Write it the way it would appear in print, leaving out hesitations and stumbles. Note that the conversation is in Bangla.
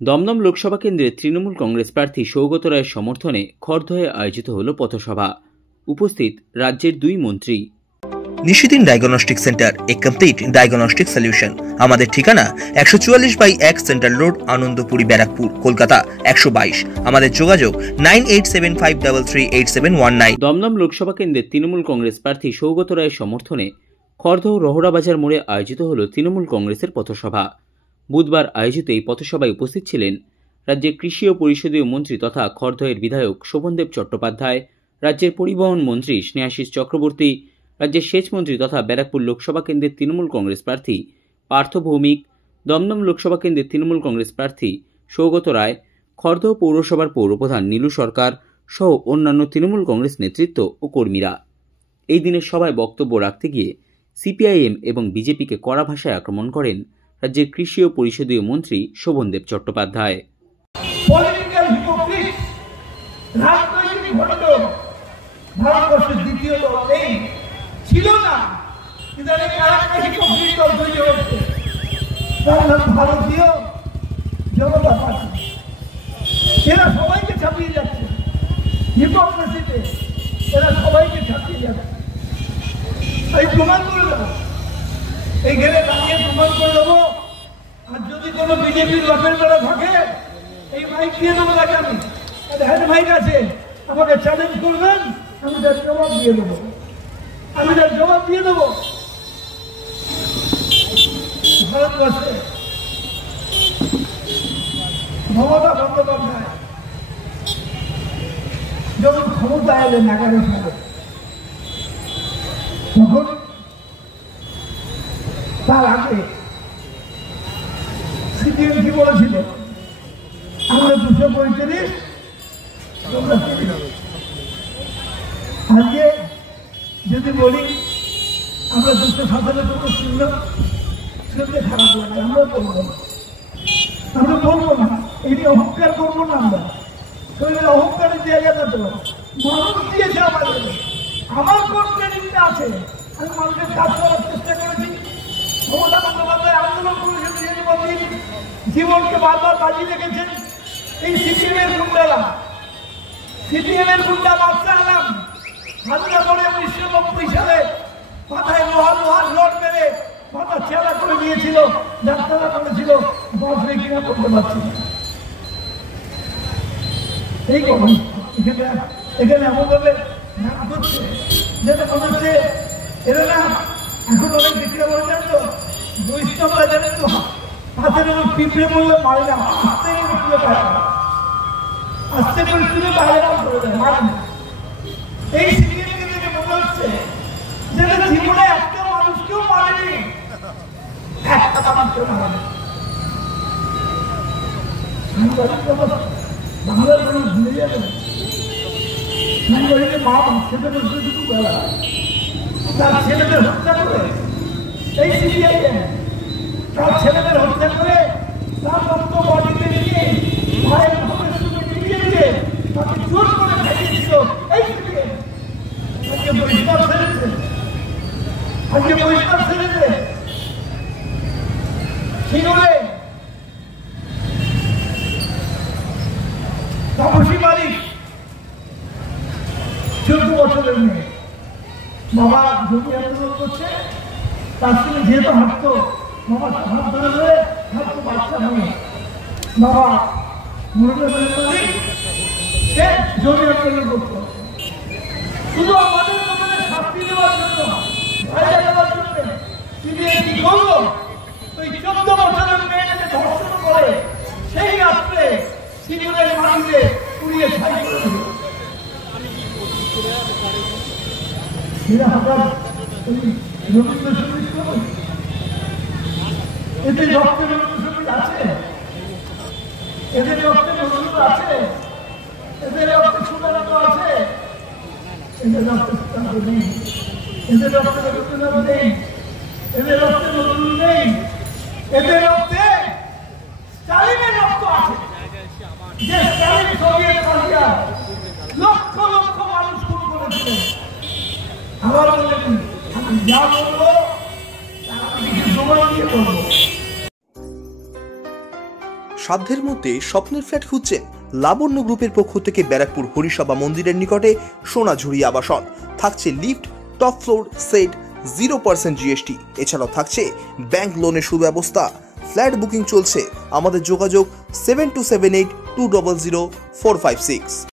দমদম লোকসভা কেন্দ্রে তৃণমূল কংগ্রেস প্রার্থী সৌগত রায়ের সমর্থনে খড়দহে আয়োজিত হল পথসভা। উপস্থিত রাজ্যের দুই মন্ত্রী। নিশিদিন ডায়াগনস্টিক সেন্টার, এ কমপ্লিট ডায়াগনস্টিক সলিউশন। আমাদের ঠিকানা 144/1 সেন্ট্রাল রোড, আনন্দপুরি, ব্যারাকপুর, কলকাতা 122। আমাদের যোগাযোগ 9875338719। দমদম লোকসভা কেন্দ্রে তৃণমূল কংগ্রেস প্রার্থী সৌগত রায়ের সমর্থনে খড়দহ রহরা বাজার মোড়ে আয়োজিত হল তৃণমূল কংগ্রেসের পথসভা। বুধবার আয়োজিত এই পথসভায় উপস্থিত ছিলেন রাজ্যের কৃষি ও পরিষদীয় মন্ত্রী তথা খড়দহের বিধায়ক শোভনদেব চট্টোপাধ্যায়, রাজ্যের পরিবহন মন্ত্রী স্নেহাশিস চক্রবর্তী, রাজ্যের সেচ মন্ত্রী তথা ব্যারাকপুর লোকসভা কেন্দ্রের তৃণমূল কংগ্রেস প্রার্থী পার্থ ভৌমিক, দমদম লোকসভা কেন্দ্রের তৃণমূল কংগ্রেস প্রার্থী সৌগত রায়, খড়দহ পৌরসভার পৌরপ্রধান নীলু সরকার সহ অন্যান্য তৃণমূল কংগ্রেস নেতৃত্ব ও কর্মীরা। এই দিনের সভায় বক্তব্য রাখতে গিয়ে সিপিআইএম এবং বিজেপিকে কড়া ভাষায় আক্রমণ করেন রাজ্যের কৃষি ও পরিষদীয় মন্ত্রী শোভনদেব চট্টোপাধ্যায়। ভারতবর্ষের দ্বিতীয় দল নেই, ছিল না, ভারতীয় জনতা পার্টি, এরা সবাইকে ছাপিয়ে যাচ্ছে, হিপোক্রেসিতে এরা সবাইকে ছাপিয়ে যাচ্ছে। এই প্রমাণ করে দেবো, এইখানে দাঁড়িয়ে প্রমাণ করে দেবো। আর যদি কোনো বিজেপির লোকের বেলা থাকে, এই মাইক দিয়ে দেবো তাকে, আমি হ্যান্ড মাইক আছে, আমাকে চ্যালেঞ্জ করবেন, আমি তার জবাব দিয়ে দেবো, ভারতবর্ষে মমতা বন্দ্যোপাধ্যায় যখন ক্ষমতা এলেন 11 সালে, তখন তার আগে সিপিএম কি বলেছিল, আমরা 235, আজকে যদি বলি আমরা 297 শুনতে খারাপ লাগে, আমরা বলবো না, এটি অহংকার করবো না। আমরা অহংকারের জায়গাটা তো মানুষ দিয়েছে আমাদের, আমার কোন ট্রেনিংটা আছে, আমি মানুষের কাজ করার চেষ্টা করেছি। মমতা বন্দ্যোপাধ্যায় আন্দোলন করেছেন, জীবনকে বারবার বাজিয়ে রেখেছেন। এই সিপিএমের গুন্ডা বাচ্চা আনাম হাজিরা করে 1990 সালে মাথায় লোহার রড মেরে মাথা চেলা করে দিয়েছিল, ডাক্তাররা বলেছিল বাঁচবে কিনা করতে পারছি না। এই কথা এখানে এমনভাবে হচ্ছে যেটা মনে হচ্ছে এরা না, এখন অনেক বিক্রি বলে যান তো, বৈষ্ণব বাজারে তো হাতের উপর পিঁপড়ে বললে মারে না, আস্তে করে তুলে পায় না, আস্তে করে তুলে বাইরে করে দেয়, মারে না। এই সিরিয়ালকে দেখে মনে হচ্ছে যেটা জীবনে একটা মানুষকেও মারেনি, একটা মানুষকেও মারেনি। বাংলার মানুষ ভুলে যাবে, মা বাচ্চাদের শুধু বেলা তার ছেলেদের হত্যা করে, এই সিরিয়ালে তার ছেলেদের হত্যা করে, তার রক্ত বডিতে নিয়ে ভাইয়ের ভাবের সঙ্গে মিলিয়ে দিয়ে তাকে জোর করে ফেলিয়েছিল। এই সিরিয়াল আজকে বৈষ্ণব ছেড়েছে, সিঙ্গুরে তাপসী মালিক 14 বছরের মেয়ে, বাবা জমি আন্দোলন করছে, তার সঙ্গে যেহেতু হাঁটতো, বাবা হাত ধরে ধরে হাঁটতো, বাচ্চা হবে, বাবা মালিক সে জমি আন্দোলন করত, শুধু আমাদের শাস্তি দেওয়ার জন্য, ভয় দেওয়ার জন্য। সিবিআই কি করলো, ওই 14 বছরের মেয়েটাকে ধর্ষণ করে সেই রাত্রে সিবিআই মাটিতে পুড়িয়ে ছাই করে দিল। এতে রক্তে রবীন্দ্রসঙ্গীত আছে, এদের রক্তে নজরুল আছে, এদের রক্তে সুদানন্দ আছে, এদের রক্তে সুদানন্দ নেই, এদের রক্তে রবীন্দ্রনাথ নেই, এদের রক্তে নজরুল নেই, এদের রক্তে স্টালিনের রক্ত আছে। যে Stalin Soviet Russia lakh lakh মানুষ খুন করেছিলেন। আবার বলেন, আমি যা বলবো সময় দিয়ে বলবো। সাধ্যের মধ্যে স্বপ্নের ফ্ল্যাট খুঁজছেন? লাবণ্য গ্রুপের পক্ষ থেকে ব্যারাকপুর হরিসভা মন্দিরের নিকটে সোনাঝুরি আবাসন। থাকছে lift, top floor, set, 0% GST। এছাড়াও থাকছে ব্যাংক লোনের সুব্যবস্থা। ফ্ল্যাট বুকিং চলছে। আমাদের যোগাযোগ 7278 200 456।